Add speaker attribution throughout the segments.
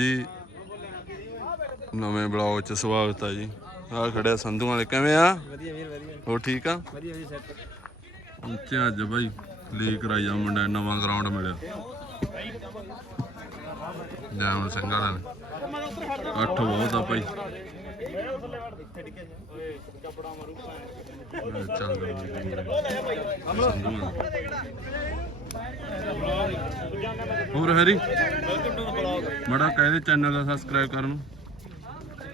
Speaker 1: ਜੀ। ਨਵੇਂ ਬਲੌਗ ਚ ਸਵਾਗਤ ਹੈ ਜੀ। ਆ ਖੜਿਆ ਸੰਧੂ ਵਾਲੇ ਕਿਵੇਂ ਆ?
Speaker 2: ਵਧੀਆ ਵੀਰ ਵਧੀਆ।
Speaker 1: ਹੋ ਠੀਕ ਆ?
Speaker 2: ਵਧੀਆ ਜੀ ਸੈੱਟ
Speaker 1: ਅੱਜ ਬਾਈ ਲੀ ਕਰਾਈ ਆ ਮੁੰਡਾ ਨਵਾਂ ਗਰਾਊਂਡ ਮਿਲਿਆ। ਜਾਮ ਸਿੰਘ ਵਾਲਾ ਨੇ। ਅੱਠ ਬਹੁਤ ਆ ਭਾਈ ਚੱਲ। ਹੋਰ ਹੈਰੀ? ਮੜਾ ਕਹਦੇ ਚੈਨਲ ਦਾ ਸਬਸਕ੍ਰਾਈਬ ਕਰਨ ਨੂੰ।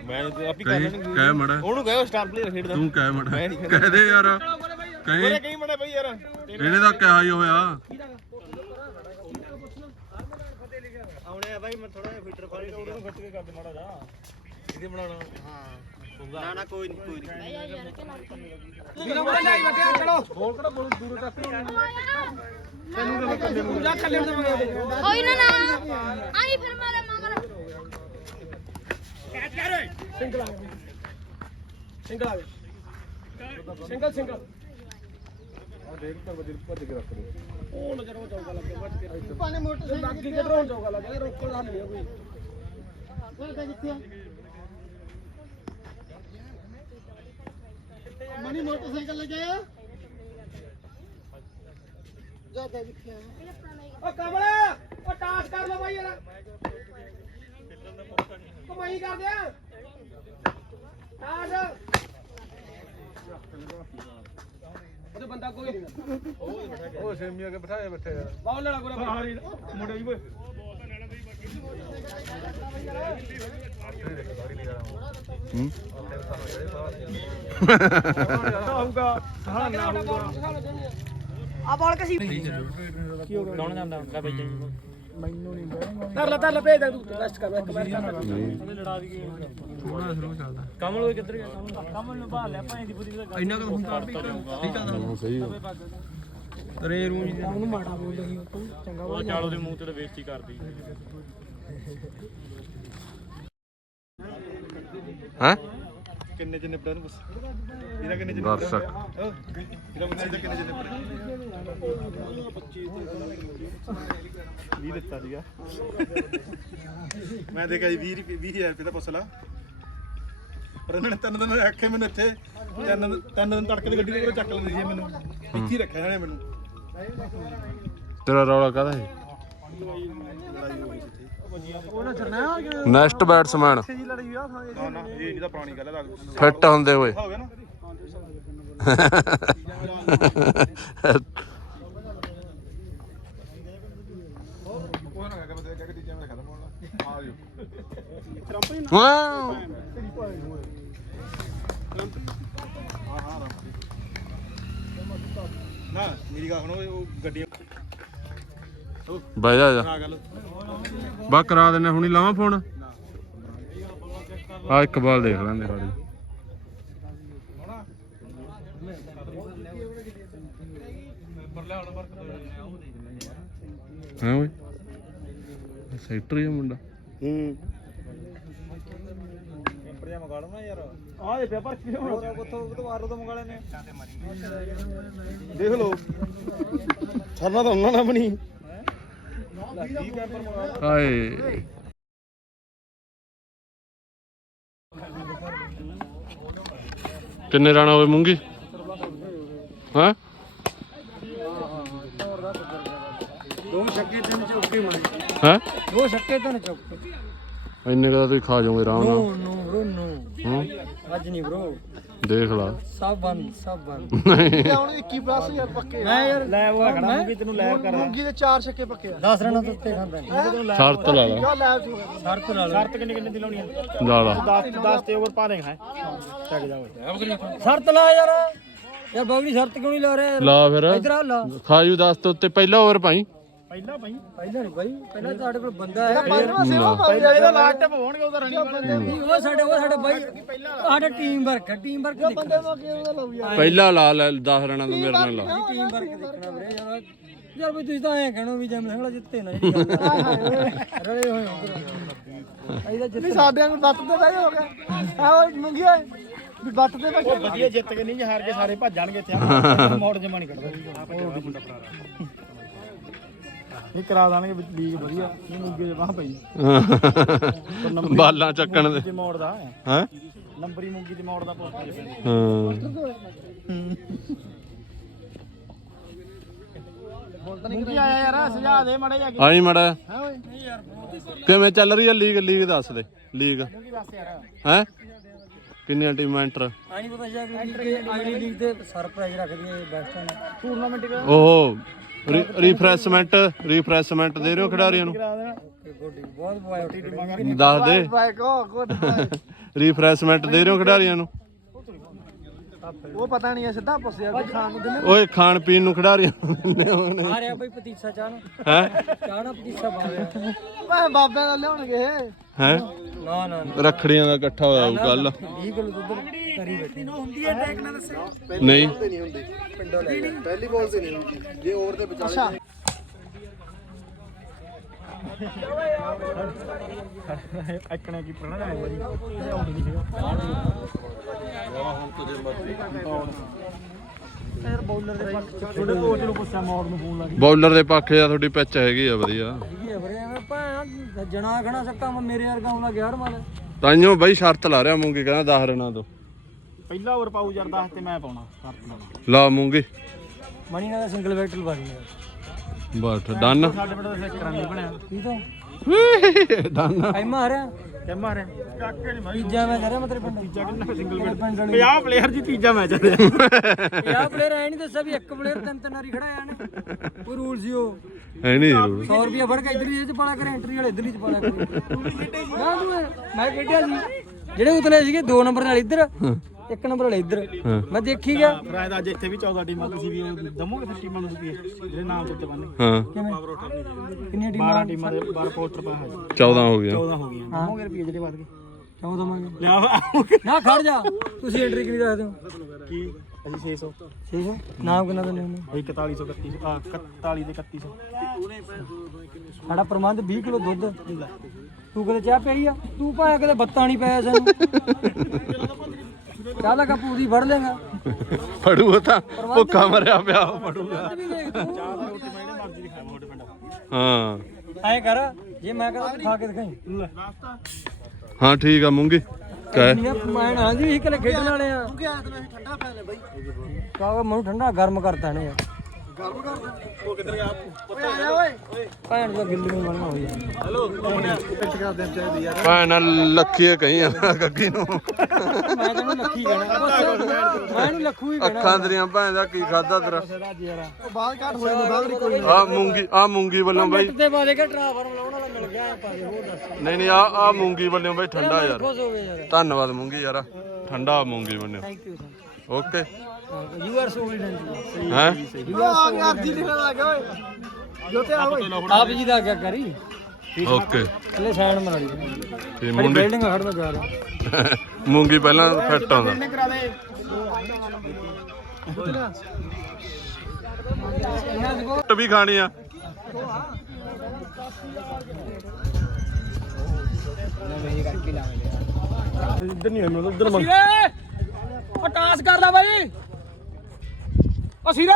Speaker 2: ਮੈਂ ਆਪੀ
Speaker 1: ਕਹੀ ਕਹਿ ਮੜਾ।
Speaker 2: ਉਹਨੂੰ ਕਹੋ ਸਟਾਰ ਪਲੇਅਰ ਖੇਡਦਾ।
Speaker 1: ਤੂੰ ਕਹਿ ਮੜਾ। ਕਹਦੇ ਯਾਰ। ਕਹੇ।
Speaker 2: ਕਹੀਂ ਮੜਾ ਬਈ ਯਾਰ।
Speaker 1: ਇਹਨੇ ਤਾਂ ਕਿਹਾ ਹੀ ਹੋਇਆ।
Speaker 2: ਆਉਣੇ ਆ ਬਾਈ ਮੈਂ ਥੋੜਾ ਜਿਹਾ ਫਿਲਟਰ ਪਾਣੀ ਉਹਨੂੰ ਖਿੱਚ ਕੇ ਕਰ ਦੇ ਮਾੜਾ ਜਾ ਇਹਦੇ ਬਣਾਉਣਾ। ਹਾਂ। ਨਾ ਨਾ ਕੋਈ ਨਹੀਂ ਕੋਈ ਨਹੀਂ।
Speaker 3: ਹੋਈ ਨਾ ਨਾ। ਆਈ ਫਿਰ ਮਾਰੇ ਮਗਰ
Speaker 4: ਸਿੰਗਲ ਸਿੰਗਲ ਆ ਦੇਖ ਤਾਂ ਵਜੇ ਭੱਜ ਕੇ ਰੱਖ ਦੇ। ਉਹ ਨਜ਼ਰ ਉਹ ਚੌਕਾ ਲੱਗੇ ਵੱਜ ਕੇ ਪਾਣੀ ਮੋਟਰ ਬਾਕੀ ਕਿਧਰੋਂ ਚੌਕਾ ਲੱਗੇ ਰੋਕਣ ਦਾ ਨਹੀਂ ਕੋਈ। ਮਨੀ ਮੋਟਰਸਾਈਕਲ ਲੈ ਗਿਆ ਜ਼ਿਆਦਾ ਜਿੱਥੇ ਓ ਕਮਲਾ ਓ ਟਾਸ ਕਰ ਲੋ ਬਾਈ ਯਾਰ। ਕਮਾਈ ਕਰ ਦੇ ਟਾਸ ਉਹਦੇ ਬੰਦਾ ਕੋਈ। ਨਹੀਂ
Speaker 2: ਉਹ ਸੇਮੀਆਂ ਕੇ ਬਿਠਾਏ ਬੈਠੇ ਯਾਰ।
Speaker 4: ਬਾਹਰ ਲੜਾ ਕੋਲਾ ਬਾਹਰ
Speaker 2: ਮੁੰਡੇ ਜੀ ਓਏ
Speaker 1: ਹੂੰ?
Speaker 2: ਆਊਗਾ। ਹਾਂ ਨਾ
Speaker 4: ਆ ਬਾਲ ਕਸੀ
Speaker 2: ਕੌਣ ਜਾਂਦਾ ਹੁੰਦਾ ਬਈ
Speaker 4: ਧਰ ਲੈ ਧਰ ਲੈ ਭੇਜ ਦੇ ਤੂੰ। ਰੈਸਟ ਕਰ ਇੱਕ ਵਾਰ ਕਰ
Speaker 2: ਕਮਲ ਉਹ ਕਿੱਧਰ ਗਿਆ? ਕਮਲ ਨੂੰ ਬਾਹਰ ਲਿਆ ਭਾਂ ਦੀ ਬੁੱਧੀ ਦਾ ਇੰਨਾ ਕੁ ਹੁੰਦਾ
Speaker 1: ਹਾਂ, ਸਹੀ ਆ।
Speaker 2: ਰੇ ਰੂ ਜੀ ਉਹਨੂੰ ਮਾੜਾ ਬੋਲਦਾ ਸੀ ਉਹ ਚੰਗਾ ਉਹ ਚਾਲ ਉਹਦੇ ਮੂੰਹ ਤੇ ਤਾਂ ਬੇਇੱਜ਼ਤੀ ਕਰਦੀ।
Speaker 1: ਹੈਂ?
Speaker 2: ਕਿੰਨੇ ਚ ਨਿਪਟਿਆ ਨੂੰ ਬਸ? ਇਹਦਾ ਕਿੰਨੇ ਚ
Speaker 1: ਦਰਸ਼ਕ
Speaker 2: ਇਹਦਾ ਦਾ ਕਿੰਨੇ ਚ ਨਿਪਟਿਆ 20 ਦਿੱਤਾ ਸੀਗਾ। ਮੈਂ ਦੇਖਿਆ ਜੀ 20 ਰੁਪਏ 20000 ਰੁਪਏ ਦਾ ਪਸਲਾ ਪਰ ਇਹਨਾਂ ਨੇ ਤਿੰਨ ਦਿਨ ਰੱਖੇ ਮੈਨੂੰ ਇੱਥੇ। ਤਿੰਨ ਦਿਨ- ਤਿੰਨ ਦਿਨ ਤੜਕੇ ਦੀ ਗੱਡੀ ਦੇ ਕੋਲ ਚੱਕ ਲੈਂਦੀ ਸੀ ਇਹ ਮੈਨੂੰ। ਇੱਥੇ ਹੀ ਰੱਖਿਆ ਇਹਨੇ ਮੈਨੂੰ।
Speaker 1: ਤੇਰਾ ਰੌਲਾ ਕਾਹਦਾ ਹੈ
Speaker 2: ਲੜਾਈ ਹੋ। ਗਈ ਸੀ ਇੱਥੇ
Speaker 4: ਉਹਨਾਂ
Speaker 1: ਨੈਕਸਟ ਬੈਟਸਮੈਨ
Speaker 2: ਨਾ ਨਾ ਇਹ ਇਹਦਾ ਪੁਰਾਣੀ ਗੱਲ ਹੈ
Speaker 1: ਫਿੱਟ ਹੁੰਦੇ ਹੋਏ।
Speaker 2: ਹੋ ਗਿਆ ਨਾ ਉਹ ਨਾ ਕਹਿੰਦਾ ਕਿ ਤੀਜੇ ਮੈਂ ਖਤਮ ਹੋਣਾ ਆ ਜਿਓ
Speaker 1: ਵਾਓ
Speaker 2: ਹਾਂ ਹਾਂ ਨਾ ਮੇਰੀ ਗੱਲ ਸੁਣੋ, ਉਹ ਗੱਡੀ
Speaker 1: ਬਹਿ ਜਾ ਜਾ।
Speaker 2: ਆ
Speaker 1: ਬਾ ਕਰਾ ਦਿੰਨੇ ਹੁਣੀ ਲਾਵਾਂ ਫੋਨ? ਆ ਇੱਕ ਬਾਲ ਦੇਖ ਲੈਂਦੇ ਹਾਂ ਓਏ? ਸੈਕਟਰ ਹੀ ਆ ਮੁੰਡਾ।
Speaker 2: ਹੂੰ। ਪੇਪਰ ਮੰਗਾ ਲਵਾਂ ਯਾਰ ਆਹ ਇਹ ਪੇਪਰ ਕਿਉਂ ਕਿੱਥੋਂ ਕਿਤੋਂ ਆਰੋ ਤੋਂ ਮੰਗਾ ਲੈਨੇ ਦੇਖ ਲਓ। ਸਰਨਾ ਤਾਂ ਉਹਨਾਂ ਨਾਲ ਬਣੀ। 20 ਪੇਪਰ ਮੰਗਾ
Speaker 1: ਹਾਏ। ਕਿੰਨੇ ਰਾਣਾ ਹੋਏ ਮੂੰਗੀ? ਹਾਂ?
Speaker 4: ਦੋ ਛੱਕੇ ਤਿੰਨ ਚੌਕੇ ਮਾਰੇ।
Speaker 1: ਹੈ?
Speaker 4: ਦੋ ਛੱਕੇ ਤਿੰਨ ਚੌਕੇ।
Speaker 1: ਇੰਨੇ ਕਦਾ ਤੁਸੀਂ ਖਾ ਜਾਓਗੇ ਆਰਾਮ ਨਾਲ।
Speaker 4: ਨੋ ਨੋ
Speaker 1: ਹੂੰ?
Speaker 4: ਅੱਜ ਨਹੀਂ ਬ్రో
Speaker 1: ਦੇਖ ਲਾ।
Speaker 4: ਸਭ ਬੰਦ ਸਭ ਬੰਦ।
Speaker 1: ਨਹੀਂ।
Speaker 4: ਹੁਣ 21 ਪਲੱਸ ਯਾਰ ਪੱਕੇ ਮੈਂ ਯਾਰ ਲੈ ਉਹ ਖੜਾ ਮੂੰਗੀ ਤੈਨੂੰ ਲੈ ਕਰ। ਮੂੰਗੀ ਦੇ ਚਾਰ ਛੱਕੇ ਪੱਕੇ ਆ। 10 ਰਨਾਂ ਤੋਂ ਉੱਤੇ ਖਾਂਦਾ ਨਹੀਂ।
Speaker 1: ਸ਼ਰਤ ਲਾ ਲਾ।
Speaker 4: ਕਿਉਂ ਲੈ ਤੂੰ। ਸ਼ਰਤ
Speaker 2: ਸ਼ਰਤ ਕਿੰਨੇ ਕਿੰਨੇ ਦੀ ਲਾਉਣੀ ਆ?
Speaker 1: ਲਾ ਲਾ।
Speaker 2: 10 10 ਤੇ ਓਵਰ ਪਾ ਦੇਗਾ ਚੱਕ ਜਾ ਓਏ।
Speaker 4: ਸ਼ਰਤ ਲਾ ਯਾਰ। ਯਾਰ ਬਗੜੀ ਸ਼ਰਤ ਕਿਉਂ ਨਹੀਂ ਲਾ ਰਿਹਾ ਯਾਰ?
Speaker 1: ਲਾ ਫਿਰ।
Speaker 4: ਇਧਰ ਆ ਲਾ।
Speaker 1: ਖਾਜੂ 10 ਤੋਂ ਉੱਤੇ ਪਹਿਲਾ ਓਵਰ ਪਾਈ।
Speaker 2: ਪਹਿਲਾਂ ਭਾਈ
Speaker 4: ਪਹਿਲਾਂ ਨਹੀਂ ਬਾਈ ਪਹਿਲਾਂ ਤੁਹਾਡੇ ਕੋਲ ਬੰਦਾ ਹੈ।
Speaker 1: ਨਾ।
Speaker 2: ਪਹਿਲਾਂ ਇਹਦਾ ਲਾਸਟ ਟਪ ਹੋਣਗੇ ਉਹਦਾ ਰਨਿੰਗ
Speaker 4: ਨਹੀਂ, ਉਹ ਸਾਡੇ ਉਹ ਸਾਡੇ ਬਾਈ ਸਾਡਾ ਟੀਮ ਵਰਕ ਹੈ ਟੀਮ ਵਰਕ ਬੰਦੇ ਦਾ ਕਿਉਂ ਲਾਉ ਯਾਰ।
Speaker 1: ਪਹਿਲਾ ਲਾ ਲੈ 10 ਰਨਾਂ ਤੋਂ ਮੇਰੇ ਨਾਲ ਲਾ।
Speaker 4: ਟੀਮ ਵਰਕ ਦੇਖਣਾ ਵੀਰੇ ਯਾਰ ਯਾਰ ਬਈ ਤੁਸੀਂ ਤਾਂ ਐਂ ਕਹਿਣੋ ਵੀ ਜਿਵੇਂ ਸੰਗਲਾ ਜਿੱਤੇ ਨਾ। ਗੱਲ ਰਲੇ ਹੋਏ ਇਹਦਾ ਜਿੱਤ ਸਾਡੇ ਨੂੰ ਬੱਤ ਤੇ ਬਹਿ ਹੋ ਗਿਆ। ਆਹ ਮੰਗੀ ਓਏ ਵੀ ਬੱਤ ਤੇ ਬੈਠੇ
Speaker 2: ਵਧੀਆ ਜਿੱਤ ਕੇ ਨਹੀਂ ਜੇ ਹਾਰ ਕੇ ਸਾਰੇ ਭੱਜ ਜਾਣਗੇ ਇੱਥੇ। ਮੋੜ ਜਮਾ ਨਹੀਂ ਕੱਢਦਾ। ਇਹ ਕਰਾ ਦਾਂਗੇ ਵਿੱਚ ਬੀਜ ਵਧੀਆ ਇਹ ਮੁੱਗੇ ਬਾਹ ਪਈ।
Speaker 1: ਬਾਲਾਂ ਚੱਕਣ ਦੇ।
Speaker 2: ਤੇ ਮੋੜਦਾ
Speaker 1: ਹੈ?
Speaker 2: ਨੰਬਰੀ ਮੁੱਗੀ ਤੇ ਮੋੜਦਾ ਪੁੱਛ ਕੇ
Speaker 1: ਹਾਂ
Speaker 2: ਮੁੱਗੀ ਆਇਆ ਯਾਰ ਸੁਝਾ ਦੇ ਮੜੇ ਜਾ ਕੇ
Speaker 1: ਆਈ ਮੜਾ
Speaker 2: ਹਾਂ ਓਏ।
Speaker 1: ਕਿਵੇਂ ਚੱਲ ਰਹੀ ਹੈ ਲੀਗ? ਲੀਗ ਦੱਸ ਦੇ। ਲੀਗ।
Speaker 2: ਮੁੱਗੀ ਦੱਸ ਯਾਰ?
Speaker 1: ਹੈ? ਕਿੰਨੀਆਂ ਟੀਮਾਂ ਐਂਟਰ
Speaker 4: ਆਈ ਨਹੀਂ ਪਤਾ ਸ਼ਾਇਦ ਅਗਲੀ ਅਗਲੀ ਲੀਗ ਤੇ ਸਰਪ੍ਰਾਈਜ਼ ਰੱਖਦੀ ਹੈ ਬੈਸਟ ਨੇ।
Speaker 2: ਟੂਰਨਾਮੈਂਟ ਕਰਾ
Speaker 1: ਉਹ ਰੀਫਰੈਸ਼ਮੈਂਟ ਰੀਫਰੈਸ਼ਮੈਂਟ ਦੇ ਰਹੇ ਹੋ ਖਿਡਾਰੀਆਂ ਨੂੰ? ਦੱਸ ਦੇ। ਰੀਫਰੈਸ਼ਮੈਂਟ ਦੇ ਰਹੇ ਹੋ ਖਿਡਾਰੀਆਂ ਨੂੰ?
Speaker 2: ਉਹ ਪਤਾ ਨਹੀਂ ਹੈ ਸਿੱਧਾ ਪੁੱਛ ਯਾਰ ਵੀ ਖਾਣ ਨੂੰ ਦਿੰਦੇ
Speaker 1: ਓਏ ਖਾਣ ਪੀਣ ਨੂੰ ਖਿਡਾਰੀਆਂ ਨੂੰ ਦਿੰਦੇ ਹੋਣੇ
Speaker 4: ਆ ਰਿਹਾ ਬਈ ਪਤੀਸਾ ਚਾਹ ਨੂੰ।
Speaker 1: ਹੈ?
Speaker 4: ਚਾਹ ਨਾਲ ਪਤੀਸਾ ਪਾ ਰਿਹਾ।
Speaker 2: ਮੈਂ ਬਾਬੇ ਦਾ ਲਿਆਉਣਗੇ।
Speaker 1: ਹੈ?
Speaker 4: ਨਾ ਨਾ ਨਾ
Speaker 1: ਰੱਖੜੀਆਂ ਦਾ ਇਕੱਠਾ ਹੋਇਆ ਹੋਊ ਕੱਲ
Speaker 4: 20 ਕਿਲੋ ਦੁੱਧ ਕਰੀ ਬੈਠੇ। ਹੁੰਦੀ ਹੈ ਟੈਕ ਨਾਲ ਦੱਸੇ।
Speaker 1: ਨਹੀਂ।
Speaker 4: ਪਿੰਡੋਂ ਲੈ ਜਾ।
Speaker 2: ਪਹਿਲੀ ਬੋਲ ਤੇ ਨਹੀਂ ਹੁੰਦੀ। ਜੇ ਹੋਰ ਦੇ ਵਿਚਾਲੇ ਐਕਣਾ ਕੀ ਪੜਨਾ ਹੈ ਬੜੀ ਆਉਂਦੀ ਨਹੀਂ ਬੌਲਰ ਦੇ ਛੋਟੇ ਕੋਚ ਨੂੰ ਪੁੱਛਿਆ ਮੌੜ ਨੂੰ ਫੋਨ ਲਾ ਕੇ।
Speaker 1: ਬੌਲਰ ਦੇ ਪੱਖੇ ਆ ਤੁਹਾਡੀ ਪਿੱਚ ਹੈਗੀ ਆ ਵਧੀਆ।
Speaker 4: ਕੀ ਹੈ ਵੀਰੇ ਐਵੇਂ ਭਾਂ ਜਣਾ ਖਣਾ ਸੱਕਾ ਮੈਂ ਮੇਰੇ ਵਰਗਾ ਆਉਣਾ 11 ਮਾਲ
Speaker 1: ਤਾਈਓ ਬਈ ਸ਼ਰਤ ਲਾ ਰਿਹਾ ਮੂੰਗੀ ਕਹਿੰਦਾ 10 ਰਨਾਂ ਤੋਂ।
Speaker 2: ਪਹਿਲਾ ਓਵਰ ਪਾਉ ਯਾਰ 10 ਤੇ ਮੈਂ ਪਾਉਣਾ ਸ਼ਰਤ
Speaker 1: ਲਾ ਮੂੰਗੀ।
Speaker 4: ਮਣੀ ਨਾਲ ਸਿੰਗਲ ਵੈਕਟਲ ਵਾਰੀ ਹੈ
Speaker 1: ਬਸ ਡਨ।
Speaker 2: ਸਾਡੇ ਪਿੰਡ ਦਾ ਸਿੱਖ ਰਨ ਨਹੀਂ ਬਣਿਆ
Speaker 4: ਕੀ ਤੋਂ
Speaker 1: ਡਨ।
Speaker 4: ਐਮਾ ਹਰਿਆ
Speaker 2: ਕਿ ਮਾਰਿਆ ਕਾਕੇ ਨਹੀਂ ਮਾਰੀ
Speaker 4: ਤੀਜਾ ਮੈਂ ਕਰਿਆ ਮਤਲਬ ਪਿੰਡ।
Speaker 2: ਤੀਜਾ ਕਿੰਨਾ ਸਿੰਗਲ
Speaker 4: ਮੇਰੇ ਪਿੰਡ ਵਾਲੀ।
Speaker 2: 50 ਪਲੇਅਰ ਜੀ ਤੀਜਾ ਮੈਚ ਆ ਰਿਹਾ
Speaker 4: 50 ਪਲੇਅਰ ਐ ਨਹੀਂ ਦੱਸਿਆ ਵੀ ਇੱਕ ਪਲੇਅਰ ਤਿੰਨ ਤਿੰਨ ਵਾਰੀ ਖੜਾਇਆ ਨੇ ਕੋਈ ਰੂਲ ਸੀ ਉਹ।
Speaker 1: ਹੈ ਨਹੀਂ ਜ਼ਰੂਰ
Speaker 4: 100 ਰੁਪਿਆ ਫੜ ਕੇ ਇਧਰ ਹੀ ਚ ਪਾਲਾ ਕਰ ਐਂਟਰੀ ਵਾਲੇ ਇਧਰ ਹੀ ਚ ਪਾਲਾ ਕਰ। ਨਾ ਤੂੰ ਮੈਂ ਖੇਡਿਆ ਸੀ। ਜਿਹੜੇ ਉਤਲੇ ਸੀਗੇ 2 ਨੰਬਰ ਨਾਲ ਇੱਧਰ। ਇੱਕ ਨੰਬਰ ਵਾਲੇ ਇੱਧਰ।
Speaker 1: ਹਾਂ।
Speaker 4: ਮੈਂ ਦੇਖੀ ਗਿਆ।
Speaker 2: ਰਾਇ ਦਾ ਅੱਜ ਇੱਥੇ ਵੀ 14 ਟੀਮਾਂ ਤੁਸੀਂ ਵੀ ਦਮੋਗੇ ਫਿਰ ਟੀਮਾਂ ਨੂੰ ਤੁਸੀਂ? ਜਿਹੜੇ ਨਾਮ ਚੁੱਤੇ ਬੰਨੇ
Speaker 1: ਹਾਂ।
Speaker 4: ਕਿਵੇਂ? ਕਿੰਨੀਆਂ ਟੀਮਾਂ?
Speaker 2: 12 ਟੀਮਾਂ ਦੇ 12 ਪੋਸਟਰ ਪਾ ਹੈ।
Speaker 1: 14 ਹੋ ਗਿਆ
Speaker 2: 14 ਹੋ ਗਈਆਂ। ਦਮੋਗੇ ਰੁਪਏ ਜਿਹੜੇ ਵੱਧ ਗਏ।
Speaker 4: ਕਿਉਂ ਦਵਾਂਗੇ
Speaker 2: ਲਿਆ
Speaker 4: ਨਾ ਖੜ ਜਾ। ਤੁਸੀਂ ਐਂਟਰੀ ਕਿੰਨੀ ਦੱਸ ਦਿਓ?
Speaker 2: ਕੀ? ਅਸੀਂ 600
Speaker 4: ਠੀਕ ਹੈ ਨਾਮ ਕਿੰਨਾ ਦਿੰਦੇ
Speaker 2: 4100 3100 ਆ 41 ਤੇ 3100
Speaker 4: ਸਾਡਾ ਪ੍ਰਬੰਧ 20 ਕਿਲੋ ਦੁੱਧ। ਤੂੰ ਕਦੇ ਚਾਹ ਪਈ ਆ? ਤੂੰ ਭਾਵੇਂ ਕਦੇ ਬੱਤਾ ਨਹੀਂ ਪਾਇਆ ਸਾਨੂੰ। ਦਾ ਕੱਪ ਉਹਦੀ ਫੜ ਲੇਗਾ
Speaker 1: ਫੜੂ ਤਾਂ ਭੁੱਖਾ ਮਰਿਆ ਪਿਆ ਉਹ ਫੜੂਗਾ।
Speaker 2: ਦੀ
Speaker 1: ਹਾਂ।
Speaker 4: ਐਂ ਕਰ ਜੇ ਮੈਂ ਕਹਾਂ ਤੂੰ ਖਾ ਕੇ ਦਿਖਾਈ।
Speaker 1: ਹਾਂ ਠੀਕ ਆ ਮੂੰਗੀ। ਕਹਿ।
Speaker 4: ਮੈਂ ਹਾਂ ਜੀ ਇਹ ਕਿਲੇ ਖੇਡਣ ਵਾਲੇ ਆ।
Speaker 2: ਕਿਉਂਕਿ ਤਾਂ ਠੰਡਾ ਹੈ ਬਾਈ।
Speaker 4: ਕਾਹ ਮੈਨੂੰ ਠੰਡਾ ਗਰਮ ਕਰਤਾ ਨੇ ਭੈਣ ਦਾ ਗਿੱਲੀ ਨੂੰ ਹੋਈ
Speaker 1: ਲੱਖੀਏ ਕਹੀ ਆ ਗੱਗੀ ਨੂੰ।
Speaker 4: ਮੈਂ ਤੈਨੂੰ ਲੱਖੀ ਕਹਿਣਾ। ਮੈਂ ਇਹਨੂੰ ਲੱਖੂ ਹੀ ਕਹਿਣਾ।
Speaker 1: ਅੱਖਾਂ ਤੇਰੀਆਂ ਭੈਣ ਦਾ ਕੀ ਖਾਦਾ ਤੇਰਾ?
Speaker 2: ਉਹ ਬਾਅਦ ਘੱਟ ਹੋਏ ਨੇ ਬਾਅਦ ਨਹੀਂ ਕੋਈ
Speaker 1: ਆ ਮੂੰਗੀ ਆ ਮੂੰਗੀ ਵੱਲੋਂ ਬਾਈ।
Speaker 4: ਤੇ ਬਾਦੇ ਕਿ ਟਰਾਫਾਰਮ ਲਾਉਣ ਵਾਲਾ ਮਿਲ ਗਿਆ ਐ ਪਾ ਦੇ ਹੋਰ ਦੱਸ।
Speaker 1: ਨਹੀਂ ਨਹੀਂ ਆ ਆ ਮੂੰਗੀ ਵੱਲੋਂ ਬਾਈ ਠੰਡਾ ਯਾਰ। ਧੰਨਵਾਦ ਮੂੰਗੀ ਯਾਰ। ਠੰਡਾ ਮੂੰਗੀ ਵੱਲੋਂ।
Speaker 4: Thank you
Speaker 1: okay.
Speaker 4: You are so obedient
Speaker 1: ਹੈ?
Speaker 4: ਯੂ ਆਰ ਸੋ
Speaker 2: ਆਪ ਜੀ ਲਿਖਣ ਲੱਗ ਗਿਆ ਓਏ ਜੋ ਤੇ ਆ ਓਏ
Speaker 4: ਆਪ ਜੀ ਦਾ ਕਿਆ ਕਰੀ।
Speaker 1: ਓਕੇ।
Speaker 4: ਥੱਲੇ ਸਾਈਡ ਮਰਾ ਲਈ।
Speaker 1: ਤੇ ਮੁੰਡੀ
Speaker 4: ਬਿਲਡਿੰਗ ਖੜਦਾ ਜਾ ਰਿਹਾ।
Speaker 1: ਮੂੰਗੀ ਪਹਿਲਾਂ ਫਿੱਟ ਆਉਂਦਾ ਟ ਵੀ ਖਾਣੀ ਆ।
Speaker 2: ਇੱਧਰ ਨਹੀਂ ਮੈਨੂੰ ਉੱਧਰ
Speaker 4: ਸੀਰੇ ਉਹ ਟਾਸ ਕਰ ਲੈ ਬਾਈ। ਉਹ ਸੀਰੇ!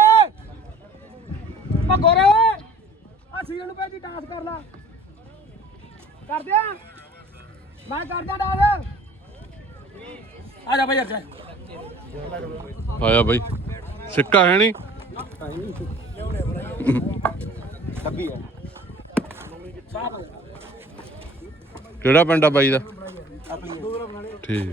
Speaker 4: ਉਹ ਗੋਰੇ ਓਏ! ਆ ਸੀਰੇ ਨੂੰ ਭੇਜੀ ਟਾਸ ਕਰ ਲੈ। ਕਰ ਦਿਆਂ ਮੈਂ ਕਰਦਾ ਡਾਲ ਆ ਜਾ ਬਾਈ ਅੱਗੇ
Speaker 1: ਆਇਆ ਬਾਈ। ਸਿੱਕਾ ਹੈ ਨਹੀਂ? ਕਿਹੜਾ ਪਿੰਡ ਆ ਬਾਈ ਦਾ? ਠੀਕ।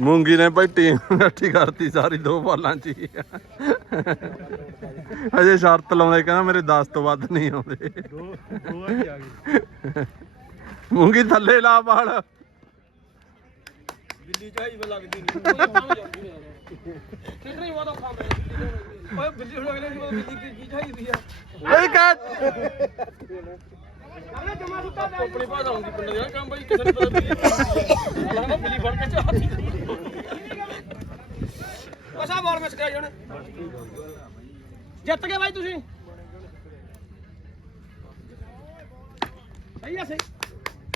Speaker 1: ਮੂੰਗੀ ਨੇ ਭਾਈ ਟੀਮ ਇਕੱਠੀ ਕਰਤੀ ਸਾਰੀ ਦੋ ਬਾਲਾਂ ਚ ਹੀ। ਅਜੇ ਸ਼ਰਤ ਲਾਉਂਦੇ ਕਹਿੰਦਾ ਮੇਰੇ 10 ਤੋਂ ਵੱਧ ਨਹੀਂ ਆਉਂਦੇ।
Speaker 2: ਦੋ ਦੋ ਵਾਰੀ ਆ ਗਈ
Speaker 1: ਮੂੰਗੀ ਥੱਲੇ ਲਾ ਬਾਲ।
Speaker 2: ਬਿੱਲੀ ਚਾਹੀ ਵੇ ਲੱਗਦੀ ਨਹੀਂ ਓਏ ਬਿੱਲੀ ਹੁਣ ਅਗਲੇ ਨੂੰ ਬਿੱਲੀ ਕੀ ਚਾਹੀਦੀ ਆ।
Speaker 1: ਓਏ ਕੱਟ
Speaker 3: ਆਪਣੀ ਭਾਸ਼ਾ ਹੁੰਦੀ, ਪਿੰਡ ਦੇ ਕੰਮ ਬਾਈ, ਕਿਸੇ ਨੂੰ ਪਤਾ ਨਹੀਂ। ਲੱਗਦਾ ਬਿੱਲੀ ਫੜ ਕੇ ਚਾਹਤੀ ਬਸਾ ਬਾਲ ਮੈਚ ਕਰਾਈ ਹੁਣ। ਜਿੱਤ ਗਏ ਬਾਈ ਤੁਸੀਂ। ਸਹੀ ਆ, ਸਹੀ।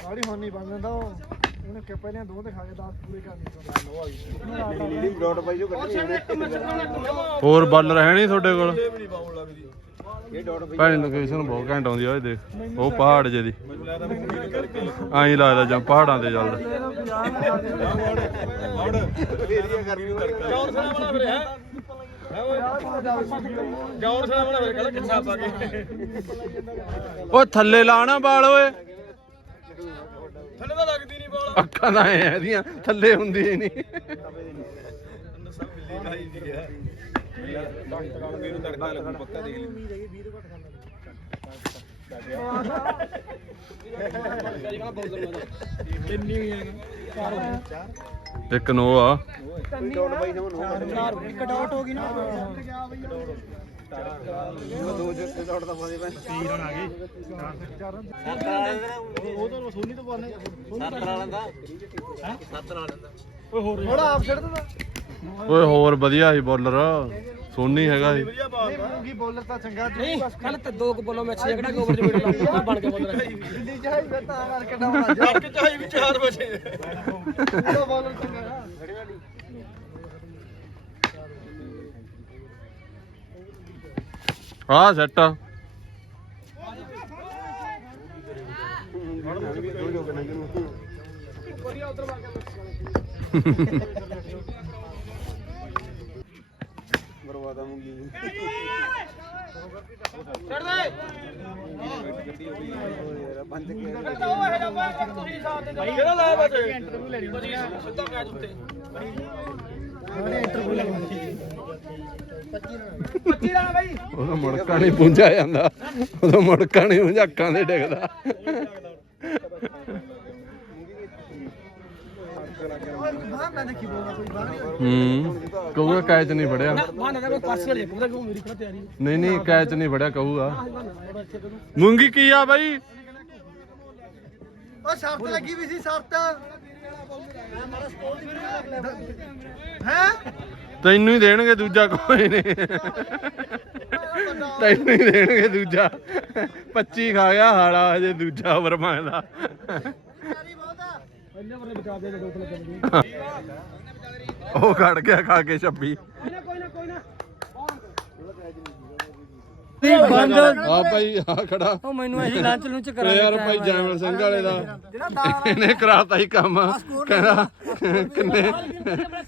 Speaker 5: ਸਾੜੀ ਹੁਣ ਨਹੀਂ ਬਣ ਜਾਂਦਾ ਉਹ। ਉਹਨੇ ਕਿ ਪਹਿਲਾਂ ਦੋ ਤੇ ਖਾ ਕੇ 10 ਪੂਰੇ ਕਰਨੇ
Speaker 3: ਇੱਕ ਮੈਚ ਕਰਾਉਣਾ ਟੂਰਨਾਮੈਂਟ
Speaker 1: ਹੋਰ ਬਾਲਰ ਹੈ ਨਹੀਂ ਤੁਹਾਡੇ ਕੋਲ? ਭੈਣ ਲੋਕੇਸ਼ਨ ਬਹੁਤ ਘੈਂਟ ਆਉਂਦੀ ਆ ਓਏ ਦੇਖ। ਉਹ ਪਹਾੜ ਜੇ ਦੀ। ਆਈ ਲੱਗਦਾ ਜਾਂ ਪਹਾੜਾਂ ਤੇ ਚੱਲਦਾ।
Speaker 3: ਜੌਨ ਸਣਾ ਬਣਾ ਫਿਰ ਹੈ ਜੌਨ ਸਣਾ ਬਣਾ ਫਿਰ ਕਹਿੰਦਾ ਕਿੱਥਾ ਪਾ ਕੇ
Speaker 1: ਓ ਥੱਲੇ ਲਾਣਾ ਬਾਲ ਓਏ।
Speaker 3: ਥੱਲੇ ਤਾਂ ਲੱਗਦੀ
Speaker 1: ਅੱਖਾਂ ਤਾਂ ਐ ਇਹਦੀਆਂ ਥੱਲੇ ਹੁੰਦੀ ਹੀ ਨਹੀਂ। ਇੱਕ ਨੋ ਆ।
Speaker 5: ਇੱਕ ਡਾਟ ਹੋ ਗਈ ਨਾ ਉਹ ਤਾਂ ਸੋਨੀ ਤੋਂ ਪਾਣੇ ਸੱਤ ਨਾਲ ਲੈਂਦਾ ਸੱਤ ਨਾਲ ਲੈਂਦਾ ਓਏ ਹੋਰ ਥੋੜਾ ਆਪ ਛੱਡ ਦਿੰਦਾ।
Speaker 1: ਓਏ ਹੋਰ ਵਧੀਆ ਸੀ ਬੋਲਰ। ਸੋਨੀ ਹੈਗਾ ਸੀ।
Speaker 5: ਕੀ ਬੋਲਰ ਤਾਂ ਚੰਗਾ ਜੀ
Speaker 3: ਨਹੀਂ ਕੱਲ ਤੇ ਦੋ ਕੁ ਬੋਲੋ ਮੈਚ ਜਿਹੜਾ ਕਿ ਓਵਰ ਚ ਮਿਡਲ ਬਣ ਕੇ ਬੋਲਰ
Speaker 5: ਦਿੱਲੀ ਚਾਹੀਦਾ ਤਾਂ ਕਰਕੇ ਡਾਉਣਾ ਜਾ
Speaker 3: ਇੱਕ ਚਾਹੀ ਵੀ 4 ਵਜੇ।
Speaker 5: ਉਹ ਬੋਲਰ ਚੰਗਾ
Speaker 1: ਆ ਸੈੱਟ
Speaker 3: ਛੱਡ ਦੇ ਕਿਹੜਾ ਲਾਇਆ ਬੱਚੇ ਇੰਟਰਵਿਊ ਲੈਣੀ ਸਿੱਧਾ ਮੈਚ ਉੱਤੇ। 25 ਰਾਂ ਬਾਈ।
Speaker 1: ਉਹਦਾ ਮੁੜਕਾ ਨਹੀਂ ਪੁੰਝਿਆ ਜਾਂਦਾ। ਉਹਦਾ ਮੁੜਕਾ ਨਹੀਂ ਪੁੰਝਾ ਅੱਖਾਂ ਦੇ ਡਿੱਗਦਾ। ਹੂੰ ਕਹੂਗਾ ਕੈਚ ਨਹੀਂ ਫੜਿਆ। ਨਹੀਂ ਨਹੀਂ ਕੈਚ ਨਹੀਂ ਫੜਿਆ ਕਹੂਗਾ। ਮੂੰਗੀ ਕੀ ਆ ਬਾਈ?
Speaker 5: ਉਹ ਸ਼ਰਤ ਲੱਗੀ ਵੀ ਸੀ ਸ਼ਰਤ। ਹੈ?
Speaker 1: ਤੈਨੂੰ ਹੀ ਦੇਣਗੇ ਦੂਜਾ ਕੋਈ ਨਹੀਂ ਤੈਨੂੰ ਹੀ ਦੇਣਗੇ ਦੂਜਾ। 25 ਖਾ ਗਿਆ, ਹਾਲਾ, ਹਜੇ ਦੂਜਾ ਓਵਰ ਮੰਗਦਾ ਉਹ ਖੜ ਗਿਆ ਖਾ ਕੇ 26
Speaker 3: ਕੋਈ ਨਾ ਕੋਈ ਨਾ ਕੋਈ ਨਾ ਬੰਦ।
Speaker 1: ਆ ਭਾਈ ਆ ਖੜਾ।
Speaker 3: ਉਹ ਮੈਨੂੰ ਅਸੀਂ ਲੰਚ ਲੁੰਚ
Speaker 1: ਤੇ ਯਾਰ ਭਾਈ ਜੈਮਲ ਸਿੰਘ ਵਾਲੇ ਦਾ। ਇਹਨੇ ਕਰਾਤਾ ਹੀ ਕੰਮ। ਕਹਿੰਦਾ ਕਿੰਨੇ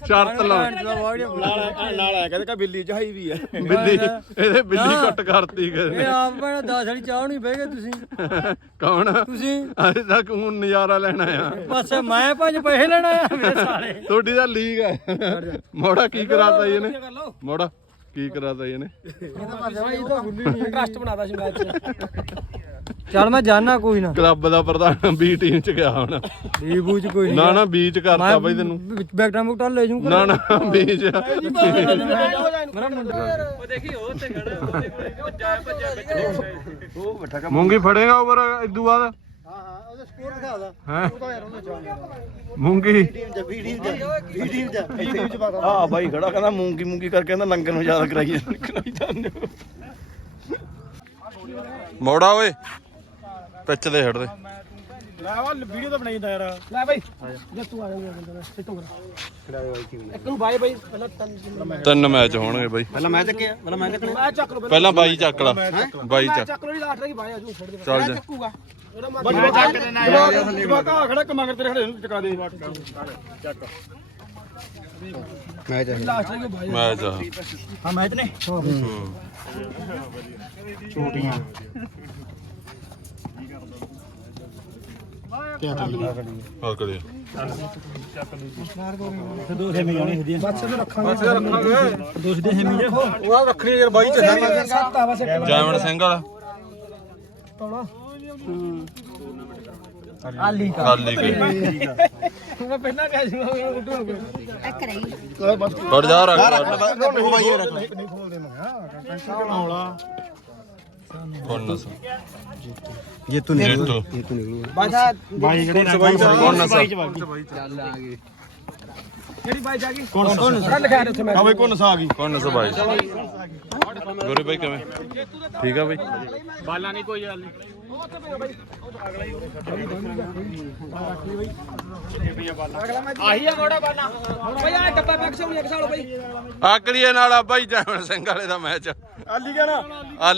Speaker 1: ਸ਼ਰਤ ਲਾ।
Speaker 2: ਨਾਲ ਆਇਆ ਕਹਿੰਦੇ ਕਾ ਬਿੱਲੀ ਚਾਹੀ ਵੀ ਹੈ।
Speaker 1: ਬਿੱਲੀ ਇਹਦੇ ਬਿੱਲੀ ਕੁੱਟ ਕਰਤੀ
Speaker 3: ਇਹ
Speaker 1: ਕਰੇ
Speaker 3: ਆਪ ਬਣਾ 10 ਵਾਲੀ ਚਾਹ ਨਹੀਂ ਬਹਿ ਗਏ ਤੁਸੀਂ।
Speaker 1: ਕੌਣ?
Speaker 3: ਤੁਸੀਂ।
Speaker 1: ਅਜੇ ਤੱਕ ਹੁਣ ਨਜ਼ਾਰਾ ਲੈਣਾ ਆ
Speaker 3: ਬਸ ਮੈਂ ਪੰਜ ਪੈਸੇ ਲੈਣਾ ਆ ਮੇਰੇ ਸਾਲੇ।
Speaker 1: ਤੁਹਾਡੀ ਤਾਂ ਲੀਗ ਆ ਮੋੜਾ ਕੀ ਕਰਾਤਾ ਇਹਨੇ? ਮੋੜਾ। ਕੀ ਕਰਾਤਾ ਇਹਨੇ?
Speaker 3: ਟਰਸਟ ਬਣਾਦਾ ਸੀ ਮੈਚ। ਚੱਲ ਮੈਂ ਜਾਣਾ ਕੋਈ ਨਾ।
Speaker 1: ਕਲੱਬ ਦਾ ਪ੍ਰਧਾਨ ਬੀ ਟੀਮ ਚ ਗਿਆ ਹੁਣ।
Speaker 3: ਲੀਬੂ ਚ ਕੋਈ
Speaker 1: ਨਾ ਨਾ ਬੀਚ ਕਰਤਾ ਬਾਈ ਤੈਨੂੰ।
Speaker 3: ਬੈਕਟਾਂ ਬੁਕਟਾਂ ਲੈ ਜੂੰ
Speaker 1: ਨਾ ਨਾ ਬੀਚ
Speaker 3: ਉਹ ਦੇਖੀ ਉਹ ਤੇ ਖੜਾ।
Speaker 1: ਮੂੰਗੀ ਫੜੇਗਾ ਓਵਰ ਇਦੂ ਬਾਅਦ?
Speaker 5: ਹਾਂ ਹਾਂ ਉਹਦਾ ਸਕੋਰ ਦਿਖਾ ਦਾ।
Speaker 1: ਹੈ?
Speaker 5: ਉਹ ਤਾਂ ਯਾਰ ਉਹਨੇ ਚਾਹ
Speaker 1: ਮੂੰਗੀ?
Speaker 5: ਟੀਮ ਚ ਵੀ ਟੀਮ ਚ ਵੀ ਟੀਮ ਚ ਵੀ ਟੀਮ ਚ ਪਤਾ
Speaker 2: ਹਾਂ ਬਾਈ ਖੜਾ ਕਹਿੰਦਾ ਮੂੰਗੀ ਮੂੰਗੀ ਕਰਕੇ ਕਹਿੰਦਾ ਲੰਗਰ ਨੂੰ ਯਾਦ ਕਰਾਈ ਕਰਾਈ ਜਾਂਦੇ ਹੋ।
Speaker 1: ਮੋੜਾ ਓਏ। ਪਿੱਚ ਦੇ ਹਟ ਦੇ।
Speaker 2: ਲੈ ਵਾ ਵੀਡੀਓ ਤਾਂ ਬਣਾਈ ਜਾਂਦਾ ਯਾਰ।
Speaker 3: ਲੈ ਬਾਈ ਜੇ ਤੂੰ ਆ ਜਾ ਬੰਦਾ ਨਾ ਸਿੱਟੋ ਕਰ ਇੱਕ ਨੂੰ ਬਾਈ ਬਾਈ ਪਹਿਲਾਂ ਤਨ
Speaker 1: ਤਿੰਨ ਮੈਚ ਹੋਣਗੇ ਬਾਈ।
Speaker 2: ਪਹਿਲਾਂ ਮੈਂ ਚੱਕਿਆ ਪਹਿਲਾਂ ਮੈਂ ਚੱਕਣਾ।
Speaker 3: ਮੈਂ ਚੱਕ ਲਓ
Speaker 1: ਪਹਿਲਾਂ। ਬਾਈ ਚੱਕ ਲਾ। ਬਾਈ
Speaker 3: ਮੈਂ
Speaker 1: ਚੱਕ।
Speaker 3: ਚੱਕ ਲਓ ਲਾਟ ਰਹੀ ਬਾਈ ਆ ਜੂ ਛੱਡ ਦੇ।
Speaker 1: ਚੱਲ ਜਾ।
Speaker 3: ਚੱਕੂਗਾ। ਉਹਦਾ ਮੈਂ
Speaker 2: ਬੱਜਵਾ ਚੱਕ ਦੇਣਾ ਯਾਰ ਜਵਾਕ ਆ ਖੜਾ ਕਮਾ ਕਰ ਤੇਰੇ ਖੜੇ ਨੂੰ ਚਕਾ ਦੇ ਚੱਕ
Speaker 3: ਲਾਸਟ ਰਹੀ ਬਾਈ
Speaker 1: ਮੈਚ ਆ
Speaker 2: ਹਾਂ ਮੈਚ ਨੇ ਛੋਟੀਆਂ
Speaker 1: ਆ ਕਰੇ
Speaker 2: ਦੋ ਸੇਮੀ ਆਉਣੀ ਹੁੰਦੀ ਬੱਸ ਤੇ ਰੱਖਾਂਗੇ ਬੱਸ ਤੇ ਰੱਖਾਂਗੇ ਦੋ ਸਿੱਧੇ ਸੇਮੀ ਜੇ ਉਹ ਆ ਰੱਖਣੀ ਯਾਰ ਬਾਈ ਚ। ਹੈ
Speaker 3: ਸੱਤਾ ਬਸ
Speaker 1: ਜੈਮਨ ਸਿੰਘ ਵਾਲਾ।
Speaker 3: ਆਲੀ
Speaker 1: ਖਾਲੀ ਕੇ
Speaker 3: ਮੈਂ ਪਹਿਲਾਂ ਕਹਿ ਸੀ ਮੈਂ ਗੁੱਡੂ ਨੂੰ
Speaker 1: ਫੜ ਜਾ ਰੱਖ
Speaker 2: ਨਹੀਂ ਬਾਈ ਰੱਖ ਲੈ ਨਹੀਂ ਖੋਲਦੇ ਮੈਂ ਟੈਨਸ਼ਨ ਕਿਉਂ ਜੇਤੂ
Speaker 1: ਜੇਤੂ
Speaker 3: ਬਾਜਾ
Speaker 2: ਬਾਈ ਕਿਹੜੇ
Speaker 1: ਕੋਨਸ
Speaker 3: ਕਿਹੜੀ ਬਾਈ ਆ ਗਈ ਕੌਣ ਕੌਣ ਲਿਖਿਆ ਉੱਥੇ ਮੈਂ
Speaker 5: ਆ ਬਈ ਕੋਨ ਸਾ ਗਈ
Speaker 1: ਕੋਨਸ ਬਾਈ ਗੋਰੇ ਬਾਈ ਕਿਵੇਂ ਠੀਕ ਆ ਬਾਈ
Speaker 2: ਬਾਲਾ ਨਹੀਂ, ਕੋਈ ਗੱਲ ਨਹੀਂ। ਆਹੀ ਆ? ਮੋੜਾ ਬਾਲਾ
Speaker 3: ਬਈ ਆ ਡੱਬਾ ਪੈਕ ਸੌਣੀ ਇੱਕ ਸਾਲ ਬਈ।
Speaker 1: ਆਕੜੀਏ ਨਾਲ ਆ ਬਾਈ ਜੈਮਨ ਸਿੰਘ ਵਾਲੇ ਦਾ ਮੈਚ
Speaker 5: ਆਲੀ ਗਾਣਾ
Speaker 1: ਆ।